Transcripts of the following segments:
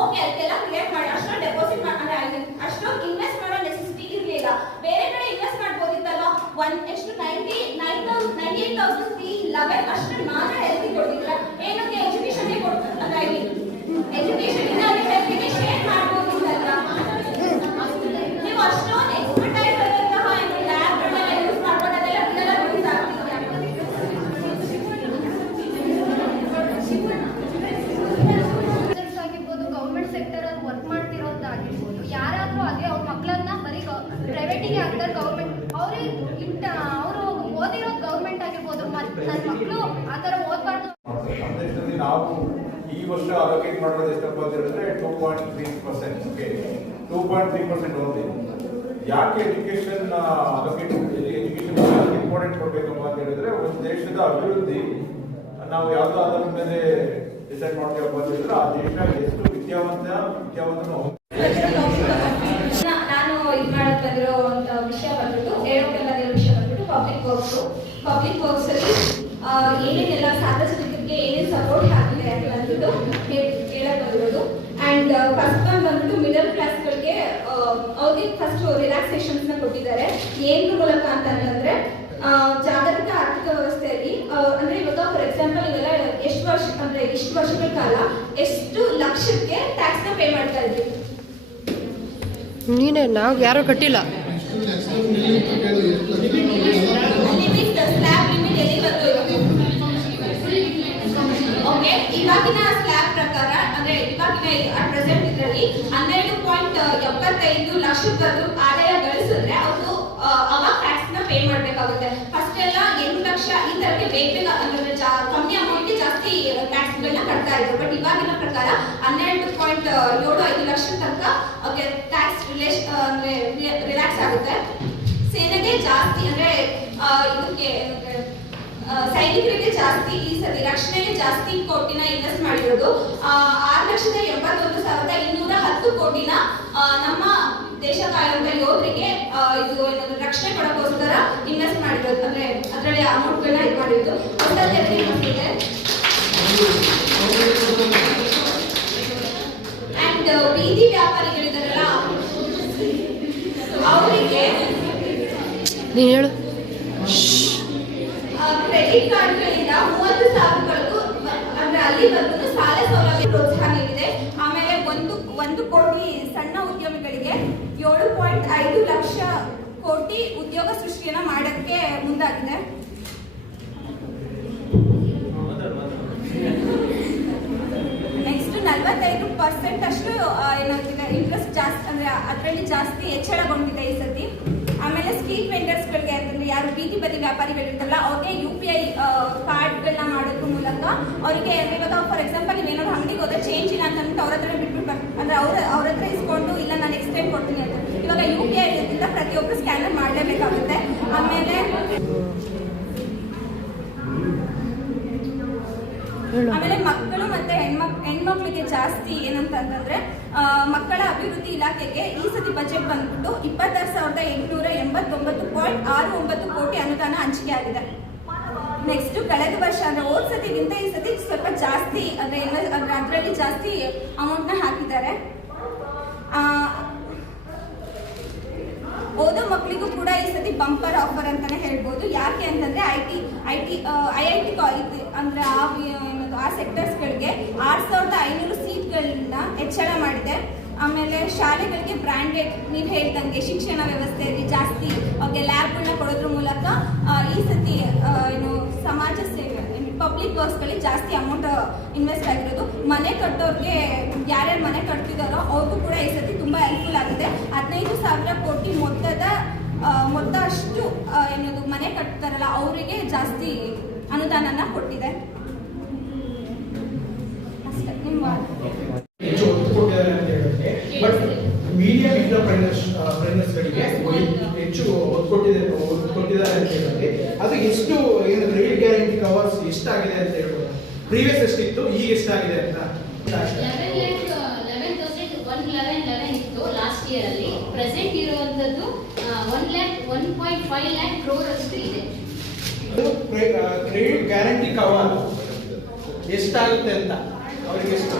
Okay ಅದಕ್ಕೆಲ್ಲ create ಮಾಡಿ ಅಷ್ಟೊಂದು ಡೆಪಾಸಿಟ್ ಮಾಡಿ ಅಷ್ಟೊಂದು ಇನ್ವೆಸ್ಟ್ ಮಾಡೋ ನೆಸೆಸಿಟಿ ಇರಲಿಲ್ಲ. ಬೇರೆ ಕಡೆ ಇನ್ವೆಸ್ಟ್ ಮಾಡ್ಬೋದಿತ್ತಲ್ವಾ. 98,311 ಅಷ್ಟು ಮಾತ್ರ ಹೆಲ್ತ್ ಕೊಡ್ತಿದ್ರ. ಏನಕ್ಕೆ ಎಜುಕೇಶನ್ ಕೊಡ್ತಾರೆ ಎಜುಕೇಶನ್ ಇಂದ ಹೆಲ್ತ್ಗೆ ಶೇರ್ ಮಾಡ್ಬೋದಿತ್ತಲ್ವಾ. ನೀವು ಅಷ್ಟೊಂದು ಎಕ್ಸ್ಪರ್ಟೈಸ್ ಆದಂತಹ ಲ್ಯಾಬ್ಗಳನ್ನ ಯೂಸ್ ಮಾಡ್ಬೋದೆಲ್ಲ ಇದೆಲ್ಲ ಯೂಸ್ ಆಗ್ತಿದೆ. ಆಗಿರ್ಬೋದು, ಗೌರ್ಮೆಂಟ್ ಸೆಕ್ಟರ್ ಅಲ್ಲಿ ವರ್ಕ್ ಮಾಡ್ತಿರೋದಾಗಿರ್ಬೋದು, ಯಾರಾದ್ರೂ ಅದೇ ಅವ್ರ ಮಕ್ಕಳನ್ನ ಬರೀ ಪ್ರೈವೇಟಿಗೆ ಹಾಕ್ತಾರೆ. ಗೌರ್ಮೆಂಟ್ ಅವರು ಓದಿರೋದು ಗೌರ್ಮೆಂಟ್ ಆಗಿರ್ಬೋದು, ನನ್ನ ಮಕ್ಕಳು ಆ ಥರ ಓದಬಾರ್ದು. ನಾವು ಈ ವರ್ಷ ಅಲೋಕೇಟ್ ಮಾಡೋದು ಎಷ್ಟಪ್ಪ ಅಂತ ಹೇಳಿದ್ರೆ 2.3%. ಓಕೆ, 2.3% ಓದಿ. ಯಾಕೆ ಎಜುಕೇಶನ್ ಅಲೋಕೇಟ್ ಎಜುಕೇಶನ್ ಇಂಪಾರ್ಟೆಂಟ್ ಕೊಡಬೇಕಪ್ಪ ಅಂತ ಹೇಳಿದ್ರೆ, ಒಂದು ದೇಶದ ಅಭಿವೃದ್ಧಿ ನಾವು ಯಾವುದೋ ಅದರ ಮೇಲೆ ಡಿಸೈಡ್ ಮಾಡ್ತೀವಪ್ಪ ಅಂತ ಹೇಳಿದ್ರೆ ಆ ದೇಶ ಎಷ್ಟು ವಿದ್ಯಾವಂತನೋ. ನಾನು ಇದು ಮಾಡಕ್ ಬಂದಿರೋಂಥ ವಿಷಯ ಬಂದ್ಬಿಟ್ಟು ಹೇಳೋಕೆ ಬಂದಿರೋ ವಿಷಯ ಬಂದ್ಬಿಟ್ಟು ಪಬ್ಲಿಕ್ ವರ್ಕ್ಸ್ ಅಲ್ಲಿ ಏನೇನೆಲ್ಲ ಸಾರ್ವಜನಿಕರಿಗೆ ಏನೇನು ಸಪೋರ್ಟ್ ಆಗಿದೆ ಅಂತ ಬಂದ್ಬಿಟ್ಟು ಹೇಳಕ್ ಬಂದಿರೋದು. ಅಂಡ್ ಫಸ್ಟ್ ಒನ್ ಬಂದ್ಬಿಟ್ಟು ಮಿಡಲ್ ಕ್ಲಾಸ್ಗಳಿಗೆ ಅವ್ರಿಗೆ ಫಸ್ಟ್ ರಿಲ್ಯಾಕ್ಸೇಷನ್ಸ್ ನ ಕೊಟ್ಟಿದ್ದಾರೆ. ಏನ್ ಮೂಲಕ ಅಂತಂದ್ರೆ ಜಾಗತಿಕ ಆರ್ಥಿಕ ವ್ಯವಸ್ಥೆಯಲ್ಲಿ ಅಂದ್ರೆ ಇವಾಗ ಫಾರ್ ಎಕ್ಸಾಂಪಲ್ ಇವೆಲ್ಲ ಎಷ್ಟು ವರ್ಷಗಳ ಕಾಲ ಎಷ್ಟು ಲಕ್ಷಕ್ಕೆ ಟ್ಯಾಕ್ಸ್ ನ ಪೇ ಮಾಡ್ತಾ ಇದ್ವಿ. ನೀನೇ, ನಾವು ಯಾರು ಕಟ್ಟಿಲ್ಲ. ಓಕೆ, ಇವಾಗಿನ ಸ್ಲ್ಯಾಬ್ ಪ್ರಕಾರ ಅಂದ್ರೆ ಇವಾಗಿನ ಪ್ರೆಸೆಂಟ್ ಇದರಲ್ಲಿ 12.75 ಲಕ್ಷದವರೆಗೂ ಆದಾಯ ಗಳಿಸಿದ್ರೆ ಅವರು ಅವಾಗ ಟ್ಯಾಕ್ಸ್ ನ ಪೇ ಮಾಡ್ಬೇಕಾಗುತ್ತೆ. ಫಸ್ಟ್ ಎಲ್ಲ 8 ಲಕ್ಷ ಈ ತರಕ್ಕೆ ಬೇಗ ಅಂದ್ರೆ ಕಮ್ಮಿ ಅಮೌಂಟ್ಗೆ ಜಾಸ್ತಿ ಟ್ಯಾಕ್ಸ್ ಗಳನ್ನ ಕಟ್ತಾ ಇದ್ರು. ಬಟ್ ಇವಾಗಿನ ಪ್ರಕಾರ 12.75 ಲಕ್ಷ ತನಕ ಟ್ಯಾಕ್ಸ್ ಅಂದ್ರೆ ರಿಲ್ಯಾಕ್ಸ್ ಆಗುತ್ತೆ. ಸೇನೆಗೆ ಜಾಸ್ತಿ ಅಂದ್ರೆ ಇದಕ್ಕೆ ಸೈನಿಕರಿಗೆ ಜಾಸ್ತಿ ಈ ಸತಿ ರಕ್ಷಣೆಗೆ ಜಾಸ್ತಿ ಕೋಟಿನ ಇನ್ವೆಸ್ಟ್ ಮಾಡಿರೋದು. 6,81,210 ಕೋಟಿನ ನಮ್ಮ ದೇಶ ಕಾಯುವಂತ ಯೋಧರಿಗೆ ಇದು ರಕ್ಷಣೆ ಕೊಡೋಕ್ಕೋಸ್ಕರ ಇನ್ವೆಸ್ಟ್ ಮಾಡಿರೋದು. ಅಂದ್ರೆ ಅದರಲ್ಲಿ ಅಮೌಂಟ್ ಗಳನ್ನ ಇದು ಮಾಡಿರೋದು. ಅಂಡ್ ಬೀದಿ ವ್ಯಾಪಾರಿಗಳಿದಾರಲ್ಲ ಅವರಿಗೆ ನೀನು ಹೇಳು. ಕ್ರೆಡಿಟ್ ಕಾರ್ಡ್ಗಳಿಂದ 30,000 ಅಂದ್ರೆ ಅಲ್ಲಿವರೆಗೂ ಸಾಲ ಸೌಲಭ್ಯ ಪ್ರೋತ್ಸಾಹ ನೀಡಿದೆ. ಆಮೇಲೆ 1 ಕೋಟಿ ಸಣ್ಣ ಉದ್ಯಮಿಗಳಿಗೆ 7.5 ಲಕ್ಷ ಕೋಟಿ ಉದ್ಯೋಗ ಸೃಷ್ಟಿಯನ್ನ ಮಾಡಕ್ಕೆ ಮುಂದಾಗಿದೆ. ನೆಕ್ಸ್ಟ್ 45% ಅಷ್ಟು ಏನಾಗ್ತಿದೆ ಇಂಟ್ರೆಸ್ಟ್ ಜಾಸ್ತಿ ಅಂದ್ರೆ ಅದರಲ್ಲಿ ಜಾಸ್ತಿ ಹೆಚ್ಚಳಗೊಂಡಿದೆ ಈ ಸತಿ. ಆಮೇಲೆ ಸ್ಟ್ರೀಟ್ ವೆಂಡರ್ಸ್ಗಳಿಗೆ ಅಂತಂದ್ರೆ ಯಾರು ಬೀದಿ ಬದಿ ವ್ಯಾಪಾರಿಗಳಿರ್ತಾರಲ್ಲ ಅವ್ರಿಗೆ UPI ಕಾರ್ಡ್ಗಳನ್ನ ಮಾಡೋದ್ರ ಮೂಲಕ ಅವರಿಗೆ ಇವಾಗ ಫಾರ್ ಎಕ್ಸಾಂಪಲ್ ನೀವೇನಾದ್ರು ಅಂಗಡಿಗೆ ಹೋದ್ರೆ ಚೇಂಜ್ ಇಲ್ಲ ಅಂತಂದ್ಬಿಟ್ಟು ಅವ್ರ ಹತ್ರ ಬಿಟ್ಬಿಟ್ಟು ಅಂದ್ರೆ ಅವ್ರ ಹತ್ರ ಇಸ್ಕೊಂಡು ಇಲ್ಲ ನಾನು ನೆಕ್ಸ್ಟ್ ಟೈಮ್ ಕೊಡ್ತೀನಿ ಅಂತ. ಇವಾಗ UPI ಇರೋದ್ರಿಂದ ಪ್ರತಿಯೊಬ್ಬರು ಸ್ಕ್ಯಾನರ್ ಮಾಡಲೇಬೇಕಾಗುತ್ತೆ. ಆಮೇಲೆ ಮಕ್ಕಳು ಮತ್ತೆ ಹೆಣ್ಮಕ್ಳಿಗೆ ಜಾಸ್ತಿ ಏನಂತಂದ್ರೆ ಮಕ್ಕಳ ಅಭಿವೃದ್ಧಿ ಇಲಾಖೆಗೆ ಈ ಸತಿ ಬಜೆಟ್ ಬಂದ್ಬಿಟ್ಟು 26,889.69 ಕೋಟಿ ಅನುದಾನ ಹಂಚಿಕೆ ಆಗಿದೆ. ನೆಕ್ಸ್ಟ್ ಕಳೆದ ವರ್ಷ ಅಂದ್ರೆ ಹೋದ್ ಸತಿಗಿಂತ ಈ ಸತಿ ಸ್ವಲ್ಪ ಜಾಸ್ತಿ ಅಂದ್ರೆ ಅದರಲ್ಲಿ ಜಾಸ್ತಿ ಅಮೌಂಟ್ ನ ಹಾಕಿದ್ದಾರೆ. ಓದೋ ಮಕ್ಕಳಿಗೂ ಕೂಡ ಈ ಸತಿ ಬಂಪರ್ ಆಫರ್ ಅಂತಾನೆ ಹೇಳ್ಬೋದು. ಯಾಕೆ ಅಂತಂದ್ರೆ IIT ಕಾಲೇಜ್ ಅಂದ್ರೆ ಆ ಸೆಕ್ಟರ್ಸ್ಗಳಿಗೆ 6,500 ಸೀಟ್ಗಳನ್ನ ಹೆಚ್ಚಳ ಮಾಡಿದೆ. ಆಮೇಲೆ ಶಾಲೆಗಳಿಗೆ ಬ್ರ್ಯಾಂಡೆಡ್ ನೀವು ಹೇಳ್ದಂಗೆ ಶಿಕ್ಷಣ ವ್ಯವಸ್ಥೆಯಲ್ಲಿ ಜಾಸ್ತಿ ಅವ್ರಿಗೆ ಲ್ಯಾಬ್ಗಳನ್ನ ಕೊಡೋದ್ರ ಮೂಲಕ ಈ ಸತಿ ಏನು ಸಮಾಜ ಸೇವೆ ಪಬ್ಲಿಕ್ ವರ್ಕ್ಸ್ಗಳಿಗೆ ಜಾಸ್ತಿ ಅಮೌಂಟ್ ಇನ್ವೆಸ್ಟ್ ಆಗಿರೋದು. ಮನೆ ಕಟ್ಟೋರಿಗೆ ಯಾರ್ಯಾರು ಮನೆ ಕಟ್ತಿದಾರೋ ಅವ್ರಿಗೂ ಕೂಡ ಈ ಸತಿ ತುಂಬಾ ಹೆಲ್ಪ್ಫುಲ್ ಆಗಿದೆ. 15,000 ಕೋಟಿ ಮೊತ್ತ ಅಷ್ಟು ಏನದು ಮನೆ ಕಟ್ತಾರಲ್ಲ ಅವರಿಗೆ ಜಾಸ್ತಿ ಅನುದಾನನ ಕೊಟ್ಟಿದೆ. ಅಷ್ಟೇ ನಿಮ್ಮ ಮೀಡಿಯಂ ಎಂಟರ್ಪ್ರೈನರ್ಸ್ಗಳಿಗೆ ಹೆಚ್ಚು ಒತ್ತು ಕೊಟ್ಟಿದ್ದಾರೆ ಅಂತ ಹೇಳಿದ್ರೆ ಅದು ಎಷ್ಟು ಏನು ಕ್ರೆಡಿಟ್ ಗ್ಯಾರಂಟಿ ಕವರ್ಸ್ ಎಷ್ಟಾಗಿದೆ ಅಂತ ಹೇಳ್ಬೋದು. ಪ್ರೀವಿಯಸ್ ಎಷ್ಟಿತ್ತು, ಈಗ ಎಷ್ಟಾಗಿದೆ ಅಂತ 11,111 ಇತ್ತು ಲಾಸ್ಟ್ ಇಯರ್ ಅಲ್ಲಿ. ಪ್ರೆಸೆಂಟ್ ಇರುವಂತದ್ದು 1.5 lakh crore ಅಷ್ಟು ಇದೆ. ಕ್ರೆಡಿಟ್ ಗ್ಯಾರಂಟಿ ಕವರ್ ಎಷ್ಟಾಗುತ್ತೆ ಅಂತ ಅವರಿಗೆ ಎಷ್ಟು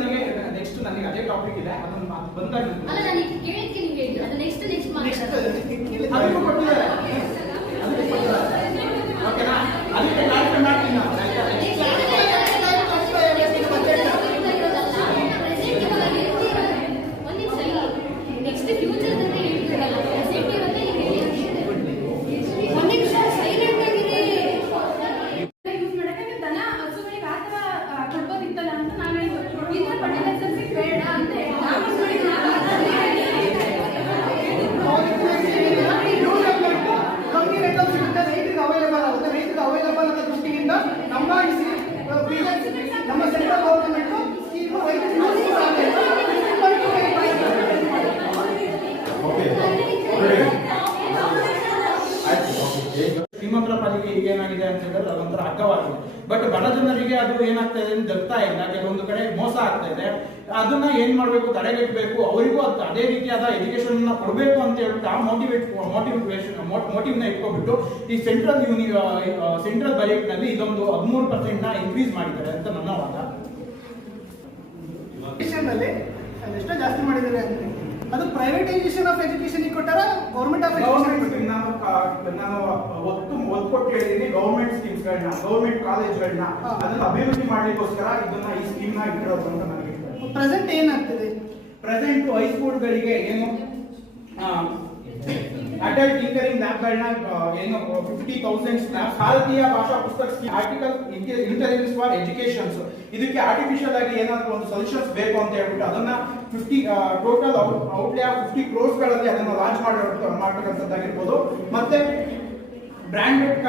ನನಗೆ ನೆಕ್ಸ್ಟ್ ನನಗೆ ಅದೇ ಟಾಪಿಕ್ ಇದೆ, ಅದನ್ನು ಬಂದಾಗ ಅಲ್ಲ ನಾನು ಕೇಳಿದ್ಕೆ ನೀವು ಹೇಳಿ ಅದು ನೆಕ್ಸ್ಟ್ ನೆಕ್ಸ್ಟ್ ಮಾತಾಡೋದು. ಅದಕ್ಕೂ ಕೊಟ್ಟಿದ್ದಾರೆ, ಓಕೆನಾ? ಅದಕ್ಕೆ ಕ್ಲಾರಿಫೈ ಮಾಡ್ತೀನಿ ನಾನು. ನೆಕ್ಸ್ಟ್ ಫ್ಯೂಚರ್ ಅಂತ ಹೇಳ್ತೀರಲ್ಲ, ಪ್ರೆಸೆಂಟ್ ಇರೋದೇ ನೀವು ಹೇಳಿ. ಒಂದು ನಿಮಿಷ ಸೈಲೆಂಟ್ ಆಗಿರಿ. ಯೂಸ್ ಮಾಡಕ್ಕೆ ದನ ಹಸುಗಳಿಗೆ ಆ ಥರ ಕೊಡ್ಬೋದಿತ್ತಲ್ಲ ಅಂತ ನಾನು ಹೇಳಿದ್ದು. ಇದ್ರ ಫರ್ಟಿಲೈಸರ್ಸ್ ಬೇಡ ಅಂತ ಕಮ್ಮಿ ರೇಟಲ್ಲಿ ಸಿಗುತ್ತೆ, ರೈತರಿಗೆ ಅವೈಲೇಬಲ್ ಆಗುತ್ತೆ. ರೈತರಿಗೆ ಅವೈಲೇಬಲ್ ಅನ್ನೋ ದೃಷ್ಟಿಯಿಂದ ನಮ್ಮ ನಮ್ಮ ಸೆಂಟ್ರಲ್ ಗೌರ್ಮೆಂಟ್ ಸ್ಕೀಮ್ ರೈತರಿಗೆ ಯೂಸ್ಫುಲ್ ಆಗುತ್ತೆ. ಓಕೆ ಶ್ರೀಮಂತರ ಪಾಲಿಗೆ ಈಗ ಏನಾಗಿದೆ ಅಂತ ಹೇಳಿದ್ರೆ ಅದೊಂಥರ ಅಗ್ಗವಾಗಿದೆ. ಬಟ್ ಬಡ ಜನರಿಗೆ ಅದು ಏನಾಗ್ತಾ ಇದೆ ಅಂತ ದಗ್ತಾ ಇಲ್ಲ, ಕೆಲವೊಂದು ಕಡೆ ಮೋಸ ಆಗ್ತಾ ಇದೆ. ಅದನ್ನ ಏನ್ ಮಾಡ್ಬೇಕು, ತಡೆಗಟ್ಟಬೇಕು, ಅವರಿಗೂ ಅದೇ ರೀತಿಯಾದ ಎಜುಕೇಶನ್ ಕೊಡಬೇಕು ಅಂತ ಹೇಳ್ಬಿಟ್ಟು ಆ ಮೋಟಿವ್ನ ಇಟ್ಕೊಬಿಟ್ಟು ಈ ಸೆಂಟ್ರಲ್ ಬಜೆಟ್ ನಲ್ಲಿ ಇದೊಂದು 13% ಇನ್ಕ್ರೀಸ್ ಮಾಡಿದ್ದಾರೆ ಅಂತ ನನ್ನ ವಾದ. ಎಜುಕೇಷನ್ನಲ್ಲಿ ಎಷ್ಟೋ ಜಾಸ್ತಿ ಮಾಡಿದ್ದಾರೆ ಅಂದ್ರೆ ಅದು ಪ್ರೈವೇಟೈಸೇಷನ್ ಆಫ್ ಎಜುಕೇಶನ್ ಕೊಟ್ಟಾರ ಗೌರ್ಮೆಂಟ್ ಆಫ್ ಎಜುಕೇಶನ್. ನಾನು ಒತ್ತು ಕೊಟ್ಟು ಹೇಳಿದೀನಿ, ಗೌರ್ಮೆಂಟ್ ಸ್ಕೀಮ್ಸ್ ಗಳನ್ನ, ಗೌರ್ಮೆಂಟ್ ಕಾಲೇಜ್ಗಳನ್ನ ಅದನ್ನ ಅಭಿವೃದ್ಧಿ ಮಾಡ್ಲಿಕ್ಕೋಸ್ಕರ ಇದನ್ನ ಈ ಸ್ಕೀಮ್ ನ ಇಟ್ಟಿರೋದು ಅಂತ ನನಗೆ. ಪ್ರೆಸೆಂಟ್ ಏನಾಗ್ತಿದೆ? ಪ್ರೆಸೆಂಟ್ ಹೈಸ್ಕೂಲ್ಗಳಿಗೆ ಏನು ಅಡಲ್ಟ್ ಟಿಂಕರಿಂಗ್ ಲ್ಯಾಬ್ಗಳನ್ನ ಏನು 50,000 ಸ್ಲ್ಯಾಬ್ಸ್, ಭಾರತೀಯ ಭಾಷಾ ಪುಸ್ತಕ scheme, article intelligence for educations, ಇದಕ್ಕೆ ಆರ್ಟಿಫಿಷಿಯಲ್ ಆಗಿ ಏನಾದ್ರು ಒಂದು ಸೊಲ್ಯೂಷನ್ಸ್ ಬೇಕು ಅಂತ ಹೇಳ್ಬಿಟ್ಟು ಅದನ್ನ 50 ಟೋಟಲ್ ಔಟ್ಲೇ 50 crores ಗಳಲ್ಲಿ ಅದನ್ನ ಲಾಂಚ್ ಮಾಡತಕ್ಕಂಥದ್ದಾಗಿರ್ಬೋದು. ಮತ್ತೆ ಬ್ರ್ಯಾಂಡೆಡ್